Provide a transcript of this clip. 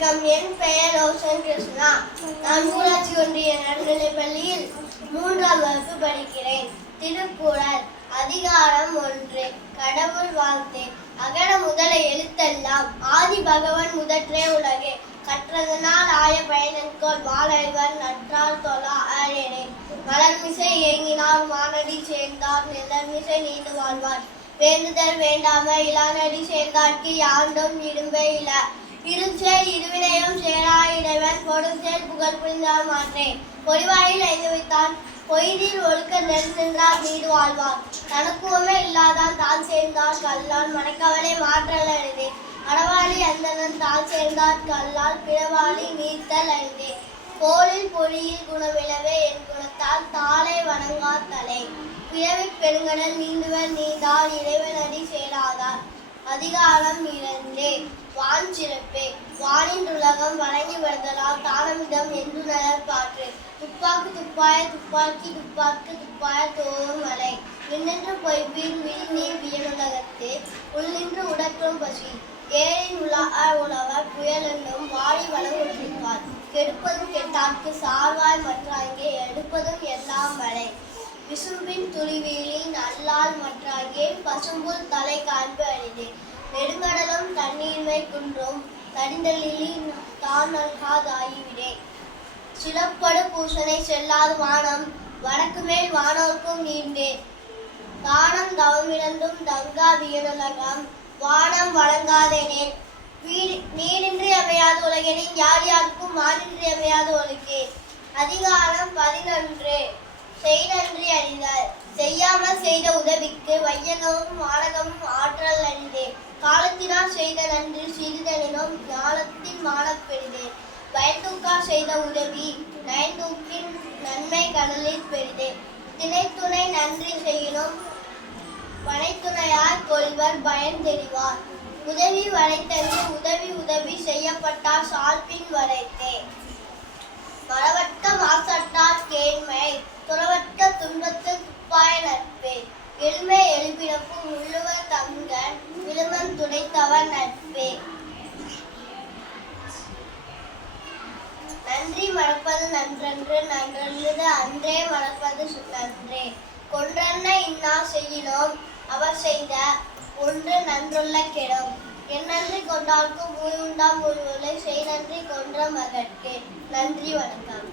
வணக்கம். என் பெயர் ரோஷன் கிருஷ்ணா. நான் ஊராட்சி ஒன்றிய நடுநிலைப் பள்ளியில் 3ஆம் வகுப்பு படிக்கிறேன். திருக்குறள் அதிகாரம் 1. கடவுள் வாழ்த்து. அகர முதல எழுத்தெல்லாம் ஆதி பகவன் முதற்றே உலகே கற்றதனால் ஆய பயனென்கொள் வாழவர் நற்றால் தொழா ஆயனே. மலர்மிசை ஏங்கினார் மானடி சேர்ந்தார் நிலர்மிசை நீண்டு வாழ்வார் வேண்டுதல் வேண்டாம இளானடி சேர்ந்தார்க்கு யாண்டும் இடும்பை இல இருச்சேர் இருவினையும் சேரா இறைவன் கொடுச்சேர் புகழ் புரிந்தார் மாற்றே. பொறிவாயில் ஐந்துவித்தான் பொய்தில் ஒழுக்க நெல் நின்றார் மீது வாழ்வார் தனக்குவமே இல்லாதான் தான் சேர்ந்தார் கல்லால் மனக்கவலை மாற்றல் அழுதே. அறவாளி அந்தனன் தான் சேர்ந்தார் கல்லால் பிறவாளி நீத்தல் அழுதே. கோளில் பொறியில் குணமிழவே என் குணத்தால் தாளை வணங்கா தலை பிறவி பெருங்கடல் நீந்துவர் நீந்தால் இறைவனடி சேராதார். அதிகாரம் 2. வான் சிறப்பே. வானின் உலகம் வழங்கி வருதலால் தானமிதம் என்று நலர்பாற்று துப்பாக்கு துப்பாய துப்பாக்கி துப்பாக்கு துப்பாய தோறும் மலை மின்னென்று பொய்ப்பீர் வில் நீர் வியனுலகத்து உள்நின்று உடற்றும் பசி ஏரின் உழவர் புயலென்னும் வாடி வளங்குற்றிருப்பார் கெடுப்பதும் கெட்டார்க்கு சார்வாய் மற்றாங்கே எடுப்பதும் எல்லாம் மழை விசும்பின் துளிவீழி நல்லால் மற்றாங்கே பசும்புல் தலை காண்பு அணிதே. நெடுங்கடலும் தண்ணீர்மை குன்றும் தடிந்தலிலி தான் நல்காதாகிவிடே. சிலப்படு பூசனை செல்லாது வானம் வடக்கு மேல் வானோர்க்கும் நீண்டே. தானம் தவமிழந்தும் தங்கா வியனுலகம் வானம் வழங்காதேனேன் நீரின்றி அமையாத உலகெனின் யார் யாருக்கும் மானின்றி அமையாத ஒழுக்கே. அதிகாரம் 11. செய் நன்றி அறிந்தார். செய்யாமல் செய்த உதவிக்கு வையகமும் வானகமும் ஆற்றல் அணிந்தே. காலத்தினால் செய்த நன்றி சிறிதெனினும் ஞானத்தின் மானப் பெரிதே. பயன்தூக்கா செய்த உதவி நயன்தூக்கின் நன்மை கடலில் பெரிதே. திணைத்துணை நன்றி செய்யினும் பனைத்துணையார் கொள்வர் பயன் தெரிவார். உதவி வரைத்தன்று உதவி செய்யப்பட்டார் சால்பின் வரைத்தே. மறவற்ற மாசற்றார் கேண்மை துறவற்ற துன்பத்தில் துப்பாய நட்பே. எளிமை எழுப்பினப்பு உள்ளுவர் தங்கன் விழுமன் துடைத்தவர் நட்பே. நன்றி மறப்பது நன்றன்று நன்றல்லது அன்றே மறப்பது நன்றே. கொன்றன்ன இன்னா செய்யினோம் அவர் செய்த ஒன்று நன்றுள்ள கெடும். என் நன்றி கொண்டார்க்கும் ஊய் உண்டாம் ஊழ்வுகளை செய் நன்றி கொன்ற மகற்கே. நன்றி வணக்கம்.